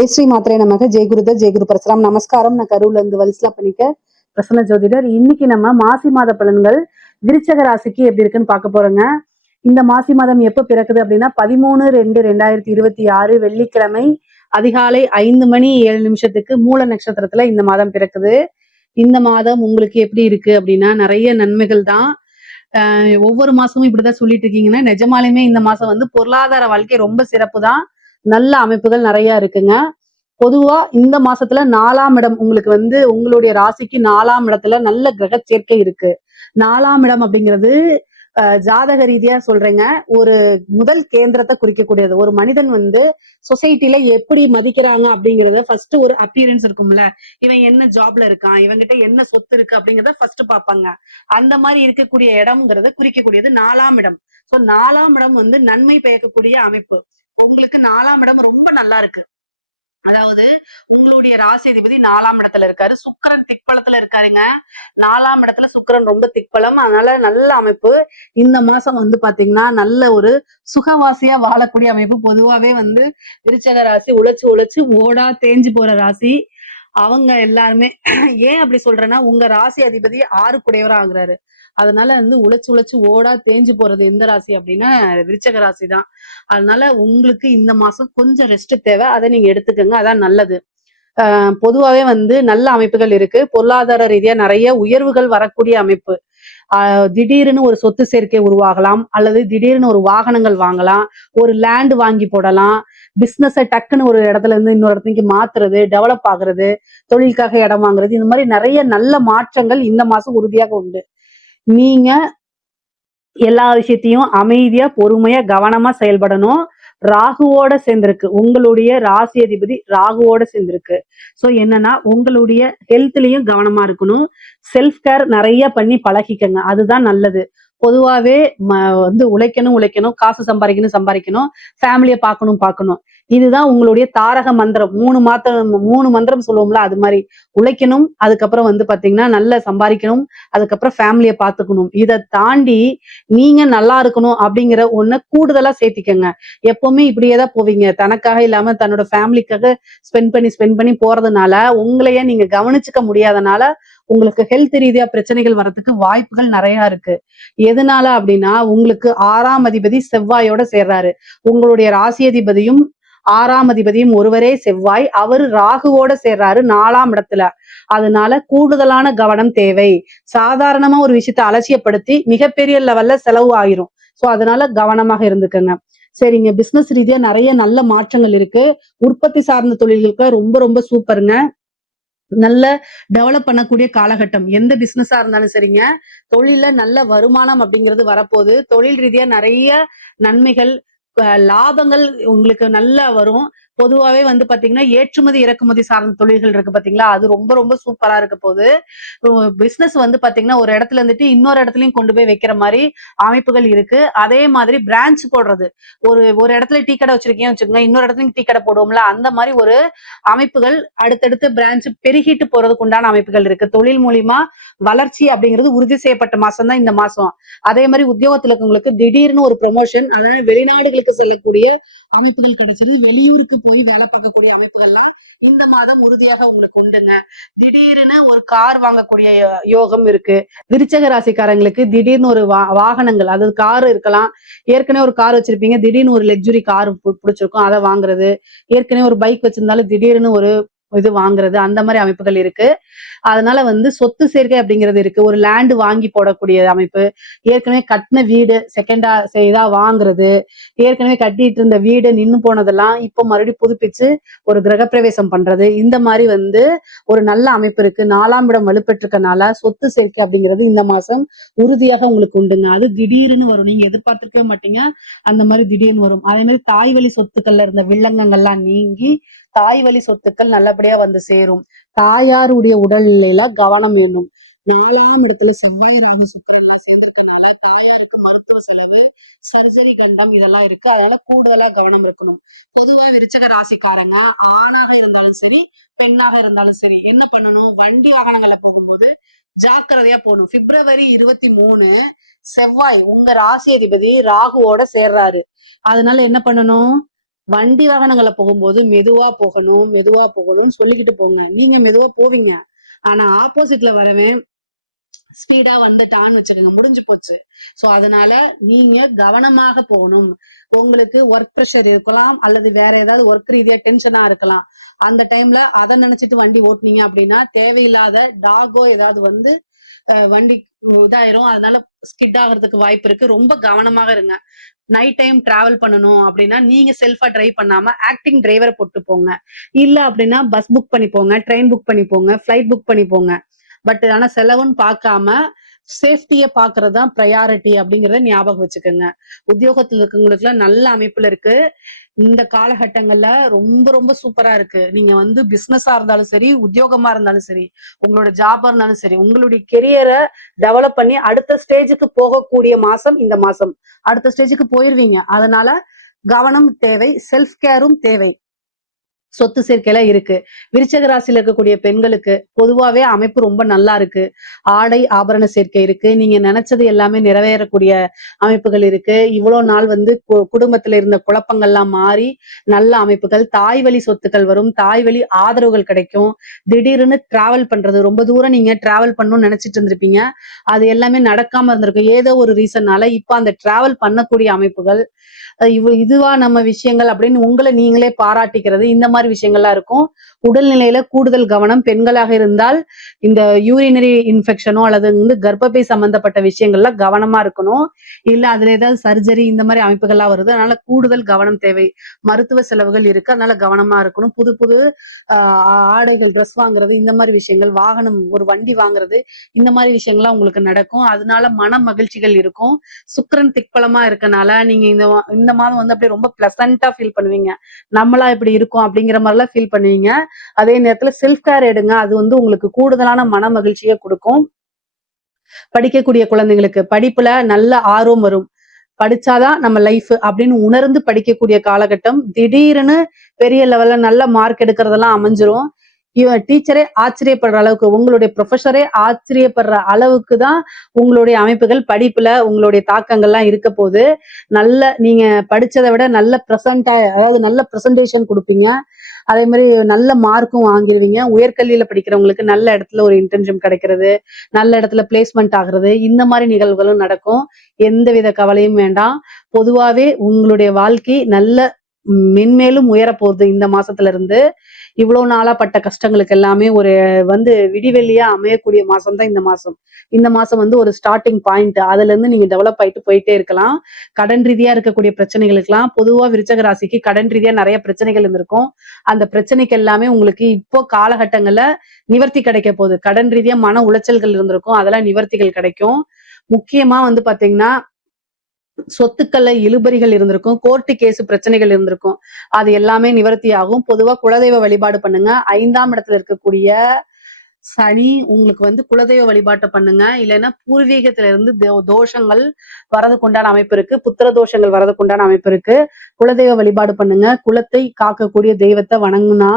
ஜெய் ஸ்ரீ மாத்திரை நமக்கு ஜெய் குருதர் ஜெய் குரு பரசுராம். நமஸ்காரம். நான் கரூர்ல இருந்து வலிஸ்லா பண்ணிக்க பிரசன்ன ஜோதிடர். இன்னைக்கு நம்ம மாசி மாத பலன்கள் விருச்சக ராசிக்கு எப்படி இருக்குன்னு பார்க்க போறோங்க. இந்த மாசி மாதம் எப்ப பிறக்குது அப்படின்னா 13/2/2026 வெள்ளிக்கிழமை அதிகாலை 5:07 மூல நட்சத்திரத்துல இந்த மாதம் பிறக்குது. இந்த மாதம் உங்களுக்கு எப்படி இருக்கு அப்படின்னா நிறைய நன்மைகள் தான். ஒவ்வொரு மாசமும் இப்படிதான் சொல்லிட்டு இருக்கீங்கன்னா நிஜமாலுமே இந்த மாசம் வந்து பொருளாதார வாழ்க்கை ரொம்ப சிறப்பு தான். நல்ல அமைப்புகள் நிறைய இருக்குங்க. பொதுவா இந்த மாசத்துல 4ஆம் இடம் உங்களுக்கு வந்து உங்களுடைய ராசிக்கு 4ஆம் இடத்துல நல்ல கிரக சேர்க்கை இருக்கு. 4ஆம் இடம் அப்படிங்கிறது ஜாதக ரீதியா சொல்றேங்க, ஒரு முதல் கேந்திரத்தை குறிக்கக்கூடியது. ஒரு மனிதன் வந்து சொசைட்டில எப்படி மதிக்கிறாங்க அப்படிங்கறத ஃபர்ஸ்ட் ஒரு அப்பியரன்ஸ் இருக்கும்ல, இவன் என்ன ஜாப்ல இருக்கான், இவங்கிட்ட என்ன சொத்து இருக்கு அப்படிங்கறத ஃபர்ஸ்ட் பாப்பாங்க. அந்த மாதிரி இருக்கக்கூடிய இடம்ங்கிறத குறிக்கக்கூடியது 4ஆம் இடம். சோ 4ஆம் இடம் வந்து நன்மை பயக்கக்கூடிய அமைப்பு. உங்களுக்கு 4ஆம் இடம் ரொம்ப நல்லா இருக்கு. அதாவது உங்களுடைய ராசி அதிபதி 4ஆம் இடத்துல இருக்காரு, சுக்கிரன் திக்பலத்துல இருக்காருங்க. 4ஆம் இடத்துல சுக்கிரன் ரொம்ப திக்பலம், அதனால நல்ல அமைப்பு. இந்த மாசம் வந்து பாத்தீங்கன்னா நல்ல ஒரு சுகவாசியா வாழக்கூடிய அமைப்பு. பொதுவாவே வந்து விருச்சக ராசி உழைச்சு உழைச்சு ஓடா தேஞ்சு போற ராசி. அவங்க எல்லாருமே ஏன் அப்படி சொல்றேன்னா, உங்க ராசி அதிபதி 6 ஆகுறாரு. அதனால வந்து உழைச்சு உழைச்சு ஓடா தேஞ்சு போறது எந்த ராசி அப்படின்னா விருச்சக ராசி தான். அதனால உங்களுக்கு இந்த மாசம் கொஞ்சம் ரெஸ்ட் தேவை, அதை நீங்க எடுத்துக்கோங்க, அதான் நல்லது. பொதுவாவே வந்து நல்ல அமைப்புகள் இருக்கு. பொருளாதார ரீதியா நிறைய உயர்வுகள் வரக்கூடிய அமைப்பு. திடீர்னு ஒரு சொத்து சேர்க்கை உருவாகலாம், அல்லது திடீர்னு ஒரு வாகனங்கள் வாங்கலாம், ஒரு லேண்ட் வாங்கி போடலாம், பிசினஸ டக்குன்னு ஒரு இடத்துல இருந்து இன்னொரு இடத்துக்கு மாத்துறது, டெவலப் ஆகுறது, தொழிலுக்காக இடம் வாங்குறது, இந்த மாதிரி நிறைய நல்ல மாற்றங்கள் இந்த மாசம் உறுதியாக உண்டு. நீங்க எல்லா விஷயத்தையும் அமைதியா பொறுமையா கவனமா செயல்படணும். ராகுவோட சேர்ந்திருக்கு, உங்களுடைய ராசி அதிபதி ராகுவோட சேர்ந்திருக்கு. சோ என்னன்னா உங்களுடைய ஹெல்த்லயும் கவனமா இருக்கணும். செல்ஃப் கேர் நிறைய பண்ணி பழகிக்கங்க, அதுதான் நல்லது. பொதுவாவே வந்து உழைக்கணும், காசு சம்பாதிக்கணும், ஃபேமிலியை பார்க்கணும். இதுதான் உங்களுடைய தாரக மந்திரம். 3 மந்திரம் சொல்லுவோம்ல, அது மாதிரி உழைக்கணும், அதுக்கப்புறம் வந்து பாத்தீங்கன்னா நல்ல சம்பாதிக்கணும், அதுக்கப்புறம் ஃபேமிலியை பார்த்துக்கணும். இதை தாண்டி நீங்க நல்லா இருக்கணும் அப்படிங்கிற ஒண்ணு கூடுதலா சேர்த்திக்கங்க. எப்பவுமே இப்படியேதான் போவீங்க, தனக்காக இல்லாம தன்னோட ஃபேமிலிக்காக ஸ்பெண்ட் பண்ணி போறதுனால உங்களையே நீங்க கவனிச்சுக்க முடியாதனால உங்களுக்கு ஹெல்த் ரீதியா பிரச்சனைகள் வர்றதுக்கு வாய்ப்புகள் நிறைய இருக்கு. எதனால அப்படின்னா, உங்களுக்கு 6ஆம் அதிபதி செவ்வாயோட சேர்றாரு. உங்களுடைய ராசி அதிபதியும் 6ஆம் அதிபதியும் ஒருவரே செவ்வாய், அவரு ராகுவோட சேர்றாரு 4ஆம் இடத்துல. அதனால கூடுதலான கவனம் தேவை. சாதாரணமா ஒரு விஷயத்தை அலட்சியப்படுத்தி மிகப்பெரிய லெவல்ல செலவு ஆயிரும். சோ அதனால கவனமாக இருந்துக்கங்க. சரிங்க, பிசினஸ் ரீதியா நிறைய நல்ல மாற்றங்கள் இருக்கு. உற்பத்தி சார்ந்த தொழில்களுக்கு ரொம்ப ரொம்ப சூப்பருங்க. நல்ல டெவலப் பண்ணக்கூடிய காலகட்டம். எந்த பிசினஸா இருந்தாலும் சரிங்க, தொழில நல்ல வருமானம் அப்படிங்கிறது வரப்போகுது. தொழில் ரீதியா நிறைய நன்மைகள், லாபங்கள் உங்களுக்கு நல்லா வரும். பொதுவாவே வந்து பாத்தீங்கன்னா ஏற்றுமதி இறக்குமதி சார்ந்த தொழில்கள் இருக்கு பாத்தீங்களா, அது ரொம்ப ரொம்ப சூப்பரா இருக்க போகுது. பிசினஸ் வந்து பாத்தீங்கன்னா ஒரு இடத்துல இருந்துட்டு இன்னொரு இடத்துலயும் கொண்டு போய் வைக்கிற மாதிரி அமைப்புகள் இருக்கு. அதே மாதிரி பிரான்ச் போடுறது, ஒரு இடத்துல டீ கடை வச்சிருக்கீங்கன்னு வச்சுக்கோங்க, இன்னொரு இடத்துலயும் டீ கடை போடுவோம்ல, அந்த மாதிரி ஒரு அமைப்புகள் அடுத்தடுத்து பிரான்ச் பெருகிட்டு போறதுக்கு உண்டான அமைப்புகள் இருக்கு. தொழில் மூலியமா வளர்ச்சி அப்படிங்கிறது உறுதி செய்யப்பட்ட மாசம் தான் இந்த மாசம். அதே மாதிரி உத்தியோகத்துல இருக்கவங்களுக்கு திடீர்னு ஒரு ப்ரமோஷன், அதாவது வெளிநாடுகளுக்கு செல்லக்கூடிய அமைப்புகள் கிடைச்சது, வெளியூருக்கு போய் வேலை பார்க்கக்கூடிய அமைப்புகள்லாம் இந்த மாதம் உறுதியாக உங்களுக்கு உண்டுங்க. திடீர்னு ஒரு கார் வாங்கக்கூடிய யோகம் இருக்கு. விருச்சக ராசிக்காரங்களுக்கு திடீர்னு ஒரு வாகனங்கள், அதாவது கார் இருக்கலாம், ஏற்கனவே ஒரு கார் வச்சிருப்பீங்க, திடீர்னு ஒரு லக்ஸுரி கார் பிடிச்சிருக்கும், அதை வாங்குறது, ஏற்கனவே ஒரு பைக் வச்சிருந்தாலும் திடீர்னு ஒரு இது வாங்குறது, அந்த மாதிரி அமைப்புகள் இருக்கு. அதனால வந்து சொத்து சேர்க்கை அப்படிங்கிறது இருக்கு. ஒரு லேண்ட் வாங்கி போடக்கூடிய அமைப்பு, ஏற்கனவே கட்டின வீடு செகண்டா செய்தா வாங்குறது, ஏற்கனவே கட்டிட்டு இருந்த வீடு நின்னு போனதெல்லாம் இப்போ மறுபடியும் புதுப்பிச்சு ஒரு கிரகப்பிரவேசம் பண்றது, இந்த மாதிரி வந்து ஒரு நல்ல அமைப்பு இருக்கு. 4ஆம் இடம் வலுப்பெற்றிருக்கனால சொத்து சேர்க்கை அப்படிங்கிறது இந்த மாசம் உறுதியாக உங்களுக்கு உண்டுங்க. அது திடீர்னு வரும், நீங்க எதிர்பார்த்திருக்கவே மாட்டீங்க, அந்த மாதிரி திடீர்னு வரும். அதே மாதிரி தாய் வழி சொத்துக்கள்ல இருந்த வில்லங்கங்கள்லாம் நீங்கி தாய் வழி சொத்துக்கள் நல்லபடியா வந்து சேரும். தாயாருடைய உடல்நிலையில கவனம் வேணும். 4ஆம் இடத்துல செவ்வாய் ராகு சுக்கிரன் சேர்ந்திருக்கனால தாயாருக்கு மருத்துவ செலவு, சர்ஜரி கண்டம் இதெல்லாம் இருக்கு. அதனால கூடுதலா கவனம் இருக்கணும். பொதுவா விருச்சக ராசிக்காரங்க ஆணாக இருந்தாலும் சரி பெண்ணாக இருந்தாலும் சரி என்ன பண்ணணும், வண்டி வாகனங்களை போகும்போது ஜாக்கிரதையா போகணும். பிப்ரவரி 23 செவ்வாய் உங்க ராசி அதிபதி ராகுவோட சேர்றாரு. அதனால என்ன பண்ணணும், வண்டி வாகனங்களை போகும்போது மெதுவா போகணும், மெதுவா போகணும்னு சொல்லிக்கிட்டு போங்க. நீங்க மெதுவா போவீங்க. ஆனா ஆப்போசிட்ல வரவன் ஸ்பீடா வந்துட்டான்னு வச்சுக்கோங்க, முடிஞ்சு போச்சு. சோ அதனால நீங்க கவனமாக போகணும். உங்களுக்கு ஒர்க் ப்ரெஷர் இருக்கலாம், அல்லது வேற ஏதாவது ஒர்க் ரீதியா டென்ஷனா இருக்கலாம். அந்த டைம்ல அதை நினைச்சிட்டு வண்டி ஓட்டுனீங்க அப்படின்னா தேவையில்லாத டாகோ ஏதாவது வந்து வண்டி இதாயிரும். அதனால ஸ்கிட் ஆகிறதுக்கு வாய்ப்பு இருக்கு. ரொம்ப கவனமாக இருங்க. நைட் டைம் டிராவல் பண்ணணும் அப்படின்னா நீங்க செல்ஃபா டிரைவ் பண்ணாம ஆக்டிங் டிரைவரை போட்டு போங்க. இல்ல அப்படின்னா பஸ் புக் பண்ணி போங்க, ட்ரெயின் புக் பண்ணி போங்க, ஃபிளைட் புக் பண்ணி போங்க. பட் ஆனா செலவுன்னு பார்க்காம சேஃப்டியை பாக்குறது தான் ப்ரையாரிட்டி அப்படிங்கறத ஞாபகம் வச்சுக்கோங்க. உத்தியோகத்துல இருக்கவங்களுக்கு எல்லாம் நல்ல அமைப்புல இருக்கு. இந்த காலகட்டங்கள்ல ரொம்ப ரொம்ப சூப்பரா இருக்கு. நீங்க வந்து பிசினஸா இருந்தாலும் சரி, உத்தியோகமா இருந்தாலும் சரி, உங்களோட ஜாபா இருந்தாலும் சரி, உங்களுடைய கெரியரை டெவலப் பண்ணி அடுத்த ஸ்டேஜுக்கு போகக்கூடிய மாசம் இந்த மாசம். அடுத்த ஸ்டேஜுக்கு போயிருவீங்க. அதனால கவனம் தேவை, செல்ஃப் கேரும் தேவை. சொத்து சேர்க்கையில இருக்கு. விருச்சக ராசியில இருக்கக்கூடிய பெண்களுக்கு பொதுவாவே அமைப்பு ரொம்ப நல்லா இருக்கு. ஆடை ஆபரண சேர்க்கை இருக்கு. நீங்க நினைச்சது எல்லாமே நிறைவேறக்கூடிய அமைப்புகள் இருக்கு. இவ்வளவு நாள் வந்து குடும்பத்துல இருந்த குழப்பங்கள்லாம் மாறி நல்ல அமைப்புகள், தாய் வழி சொத்துக்கள் வரும், தாய் வழி ஆதரவுகள் கிடைக்கும். திடீர்னு டிராவல் பண்றது, ரொம்ப தூரம் நீங்க டிராவல் பண்ணணும்னு நினைச்சிட்டு இருந்திருப்பீங்க. அது எல்லாமே நடக்காம இருந்திருக்கும் ஏதோ ஒரு ரீசன்னால. இப்ப அந்த டிராவல் பண்ணக்கூடிய அமைப்புகள், இதுவா நம்ம விஷயங்கள் அப்படின்னு உங்களை நீங்களே பாராட்டிக்கிறது, இந்த மாதிரி விஷயங்கள்லாம் இருக்கும். உடல்நிலையில கூடுதல் கவனம். பெண்களாக இருந்தால் இந்த யூரினரி இன்ஃபெக்ஷனோ அல்லது வந்து கர்ப்பப்பை சம்பந்தப்பட்ட விஷயங்கள்ல கவனமா இருக்கணும். இல்ல அதுல ஏதாவது சர்ஜரி இந்த மாதிரி அமைப்புகள்லாம் வருது, அதனால கூடுதல் கவனம் தேவை. மருத்துவ செலவுகள் இருக்கு, அதனால கவனமா இருக்கணும். புது புது ஆடைகள், ட்ரெஸ் வாங்குறது, இந்த மாதிரி விஷயங்கள், வாகனம் ஒரு வண்டி வாங்குறது, இந்த மாதிரி விஷயங்கள்லாம் உங்களுக்கு நடக்கும். அதனால மன மகிழ்ச்சிகள் இருக்கும். சுக்கிரன் திக்பலமா இருக்கனால நீங்க இந்த மாதம் வந்து அப்படியே ரொம்ப பிளசண்டா ஃபீல் பண்ணுவீங்க. நம்மளா இப்படி இருக்கோம் அப்படிங்கிற மாதிரிலாம் ஃபீல் பண்ணுவீங்க. அதே நேரத்துல செல்ஃப் கேர் எடுங்க. அது வந்து உங்களுக்கு கூடுதலான மன மகிழ்ச்சியை கொடுக்கும். படிக்கக்கூடிய குழந்தைங்களுக்கு படிப்புல நல்ல ஆர்வம் வரும். படிச்சாதான் நம்ம லைஃப் அப்படின்னு உணர்ந்து படிக்கக்கூடிய காலகட்டம். திடீர்னு பெரிய லெவல்ல நல்ல மார்க் எடுக்கிறதெல்லாம் அமைஞ்சிரும். இவன் டீச்சரே ஆச்சரியப்படுற அளவுக்கு, உங்களுடைய ப்ரொஃபஸரே ஆச்சரியப்படுற அளவுக்கு தான் உங்களுடைய அமைப்புகள் படிப்புல உங்களுடைய தாக்கங்கள்லாம் இருக்க போது. நல்ல நீங்க படிச்சதை விட நல்ல ப்ரெசண்டா, அதாவது நல்ல ப்ரெசன்டேஷன் கொடுப்பீங்க. அதே மாதிரி நல்ல மார்க்கும் வாங்கிடுவீங்க. உயர்கல்வியில படிக்கிறவங்களுக்கு நல்ல இடத்துல ஒரு இன்டர்ன்ஷிப் கிடைக்கிறது, நல்ல இடத்துல பிளேஸ்மெண்ட் ஆகுறது, இந்த மாதிரி நிகழ்வுகளும் நடக்கும். எந்தவித கவலையும் வேண்டாம். பொதுவாவே உங்களுடைய வாழ்க்கை நல்ல மென்மேலும் உயர போகுது. இந்த மாசத்துல இருந்து இவ்வளவு நாளா பட்ட கஷ்டங்களுக்கு எல்லாமே ஒரு வந்து விடிவெள்ளியா அமையக்கூடிய மாசம் தான் இந்த மாசம். இந்த மாசம் வந்து ஒரு ஸ்டார்டிங் பாயிண்ட். அதுல இருந்து நீங்க டெவலப் ஆயிட்டு போயிட்டே இருக்கலாம். கடன் ரீதியா இருக்கக்கூடிய பிரச்சனைகளுக்கெல்லாம், பொதுவா விருச்சக ராசிக்கு கடன் ரீதியா நிறைய பிரச்சனைகள் இருந்திருக்கும். அந்த பிரச்சனைக்கு எல்லாமே உங்களுக்கு இப்போ காலகட்டங்கள்ல நிவர்த்தி கிடைக்க போகுது. கடன் ரீதியா மன உளைச்சல்கள் இருந்திருக்கும், அதெல்லாம் நிவர்த்திகள் கிடைக்கும். முக்கியமா வந்து பாத்தீங்கன்னா சொத்துக்கள்ல இழுபறிகள் இருந்திருக்கும், கோர்ட்டு கேஸ் பிரச்சனைகள் இருந்திருக்கும். அது எல்லாமே நிவர்த்தி ஆகும். பொதுவா குலதெய்வ வழிபாடு பண்ணுங்க. 5ஆம் இடத்துல இருக்கக்கூடிய சனி உங்களுக்கு வந்து குலதெய்வ வழிபாட்டை பண்ணுங்க. இல்லைன்னா பூர்வீகத்துல இருந்து தோஷங்கள் வரதுக்கு உண்டான அமைப்பு இருக்கு, புத்திர தோஷங்கள் வரதுக்கு உண்டான அமைப்பு இருக்கு. குலதெய்வ வழிபாடு பண்ணுங்க. குலத்தை காக்கக்கூடிய தெய்வத்தை வணங்குனா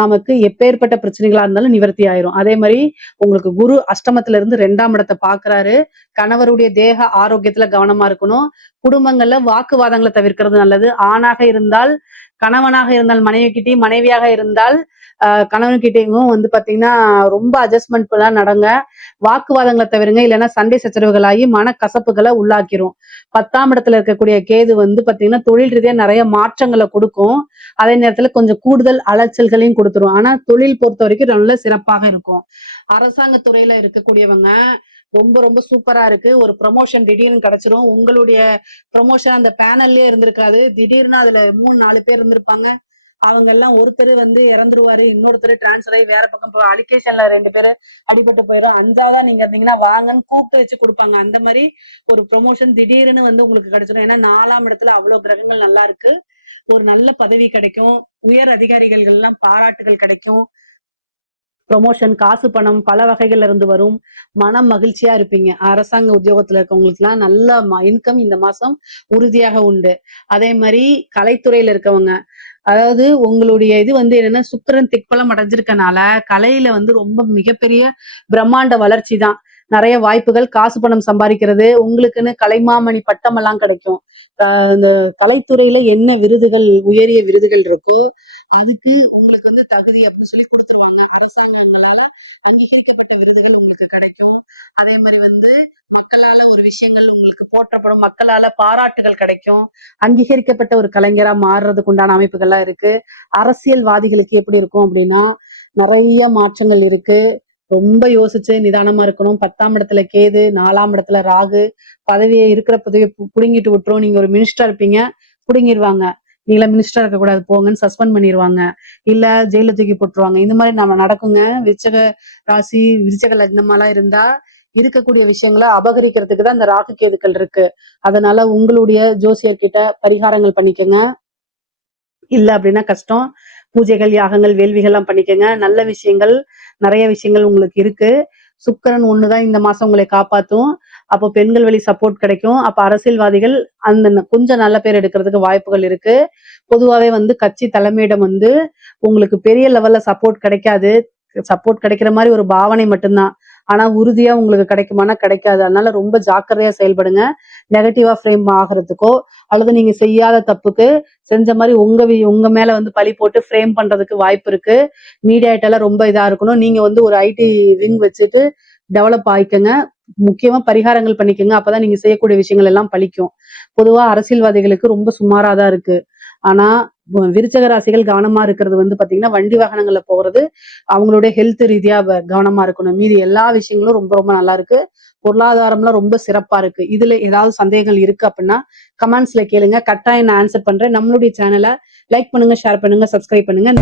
நமக்கு எப்பேற்பட்ட பிரச்சனைகளா இருந்தாலும் நிவர்த்தி ஆயிரும். அதே மாதிரி உங்களுக்கு குரு அஷ்டமத்துல இருந்து 2ஆம் இடத்தை பாக்குறாரு. கணவருடைய தேக ஆரோக்கியத்துல கவனமா இருக்கணும். குடும்பங்கள்ல வாக்குவாதங்களை தவிர்க்கிறது நல்லது. ஆணாக இருந்தால் கணவனாக இருந்தால் மனைவி கிட்டையும், மனைவியாக இருந்தால் கணவன்கிட்டையும் வந்து பாத்தீங்கன்னா ரொம்ப அட்ஜஸ்ட்மெண்ட் தான் நடங்க. வாக்குவாதங்களை தவிருங்க, இல்லைன்னா சண்டை சச்சரவுகளாகி மனக்கசப்புகளை உள்ளாக்கிரும். 10ஆம் இடத்துல இருக்கக்கூடிய கேது வந்து பாத்தீங்கன்னா தொழில் ரீதியா நிறைய மாற்றங்களை கொடுக்கும். அதே நேரத்துல கொஞ்சம் கூடுதல் அலைச்சல்களையும் கொடுத்துரும். ஆனா தொழில் பொறுத்த வரைக்கும் நல்ல சிறப்பாக இருக்கும். அரசாங்க துறையில இருக்கக்கூடியவங்க ரொம்ப ரொம்ப சூப்பரா இருக்கு. ஒரு ப்ரமோஷன் திடீர்னு கிடைச்சிரும். உங்களுடைய ப்ரமோஷன் அந்த பேனல்லே இருந்திருக்காது. திடீர்னு அதுல 3-4 பேர் இருந்திருப்பாங்க. அவங்க எல்லாம் ஒருத்தர் வந்து இறந்துருவாரு, இன்னொருத்தர் டிரான்ஸ்ஃபர் ஆகி வேற பக்கம் அலிகேஷன்ல 2 பேரு அடிபட்டு போயிடும். 5ஆவதா நீங்க இருந்தீங்கன்னா வாங்கன்னு கூப்பிட்டு வச்சு கொடுப்பாங்க. அந்த மாதிரி ஒரு ப்ரொமோஷன் திடீர்னு வந்து உங்களுக்கு கிடைச்சிடும். ஏன்னா 4ஆம் இடத்துல அவ்வளவு கிரகங்கள் நல்லா இருக்கு. ஒரு நல்ல பதவி கிடைக்கும். உயர் அதிகாரிகள் எல்லாம் பாராட்டுகள் கிடைக்கும். ப்ரொமோஷன், காசு பணம் பல வகைகள்ல இருந்து வரும். மனம் மகிழ்ச்சியா இருப்பீங்க. அரசாங்க உத்தியோகத்துல இருக்கவங்களுக்கு எல்லாம் நல்ல இன்கம் இந்த மாசம் உறுதியாக உண்டு. அதே மாதிரி கலைத்துறையில இருக்கவங்க, அதாவது உங்களுடைய இது வந்து என்னன்னா சுக்கிரன் திக்பலம் அடைஞ்சிருக்கனால கலையில வந்து ரொம்ப மிகப்பெரிய பிரம்மாண்ட வளர்ச்சி தான். நிறைய வாய்ப்புகள், காசு பணம் சம்பாதிக்கிறது, உங்களுக்குன்னு கலைமாமணி பட்டம் எல்லாம் கிடைக்கும். இந்த கலைத்துறையில என்ன விருதுகள், உயரிய விருதுகள் இருக்கோ அதுக்கு உங்களுக்கு வந்து தகுதி அப்படின்னு சொல்லி கொடுத்துருவாங்க. அரசாங்கங்களால அங்கீகரிக்கப்பட்ட விருதுகள் உங்களுக்கு கிடைக்கும். அதே மாதிரி வந்து மக்களால ஒரு விஷயங்கள் உங்களுக்கு போற்றப்படும், மக்களால பாராட்டுகள் கிடைக்கும். அங்கீகரிக்கப்பட்ட ஒரு கலைஞரா மாறுறதுக்கு உண்டான அமைப்புகள்லாம் இருக்கு. அரசியல்வாதிகளுக்கு எப்படி இருக்கும் அப்படின்னா நிறைய மாற்றங்கள் இருக்கு. ரொம்ப யோசிச்சு நிதானமா இருக்கணும். 10ஆம் இடத்துல கேது, 4ஆம் இடத்துல ராகு. பதவியை இருக்கிற பதவியை புடுங்கிட்டு விட்டுரும். நீங்க ஒரு மினிஸ்டரா இருப்பீங்க, புடுங்கிடுவாங்க. நீங்கள மினிஸ்டரா இருக்கக்கூடாது போங்கன்னு சஸ்பெண்ட் பண்ணிடுவாங்க, இல்ல ஜெயில தூக்கி போட்டுருவாங்க. இந்த மாதிரி நம்ம நடக்குங்க. விருச்சக ராசி, விருச்சக லக்னமாலாம் இருந்தா இருக்கக்கூடிய விஷயங்களை அபகரிக்கிறதுக்கு தான் இந்த ராகு கேதுக்கள் இருக்கு. அதனால உங்களுடைய ஜோசியர்கிட்ட பரிகாரங்கள் பண்ணிக்கங்க. இல்ல அப்படின்னா கஷ்டம். பூஜைகள், யாகங்கள், வேள்விகள்லாம் பண்ணிக்கங்க. நல்ல விஷயங்கள், நிறைய விஷயங்கள் உங்களுக்கு இருக்கு. சுக்கிரன் ஒண்ணுதான் இந்த மாசம் உங்களை காப்பாத்தும். அப்போ பெண்கள் வழி சப்போர்ட் கிடைக்கும். அப்ப அரசியல்வாதிகள் அந்த கொஞ்சம் நல்ல பேர் எடுக்கிறதுக்கு வாய்ப்புகள் இருக்கு. பொதுவாவே வந்து கட்சி தலைமையிடம் வந்து உங்களுக்கு பெரிய லெவல்ல சப்போர்ட் கிடைக்காது. சப்போர்ட் கிடைக்கிற மாதிரி ஒரு பாவனை மட்டும்தான். ஆனா உறுதியா உங்களுக்கு கிடைக்குமானா கிடைக்காது. அதனால ரொம்ப ஜாக்கிரதையா செயல்படுங்க. நெகட்டிவா ஃப்ரேம் ஆகிறதுக்கோ அல்லது நீங்க செய்யாத தப்புக்கு செஞ்ச மாதிரி உங்க மேல வந்து பழி போட்டு ஃப்ரேம் பண்றதுக்கு வாய்ப்பு இருக்கு. மீடியாட்டெல்லாம் ரொம்ப இதா இருக்கணும். நீங்க வந்து ஒரு ஐடி விங் வச்சுட்டு டெவலப் ஆயிக்கங்க. முக்கியமா பரிகாரங்கள் பண்ணிக்கோங்க. அப்பதான் நீங்க செய்யக்கூடிய விஷயங்கள் எல்லாம் பலிக்கும். பொதுவா அரசியல்வாதிகளுக்கு ரொம்ப சுமாராதான் இருக்கு. ஆனா விருச்சக ராசிகள் கவனமா இருக்கிறது வந்து பாத்தீங்கன்னா வண்டி வாகனங்கள்ல போறது, அவங்களுடைய ஹெல்த் ரீதியா கவனமா இருக்கணும். மீதி எல்லா விஷயங்களும் ரொம்ப ரொம்ப நல்லா இருக்கு. பொருளாதாரம்லாம் ரொம்ப சிறப்பா இருக்கு. இதுல ஏதாவது சந்தேகங்கள் இருக்கு அப்படின்னா கமெண்ட்ஸ்ல கேளுங்க. கட்டாயம் நான் ஆன்சர் பண்றேன். நம்மளுடைய சேனலை லைக் பண்ணுங்க, ஷேர் பண்ணுங்க, சப்ஸ்கிரைப் பண்ணுங்க.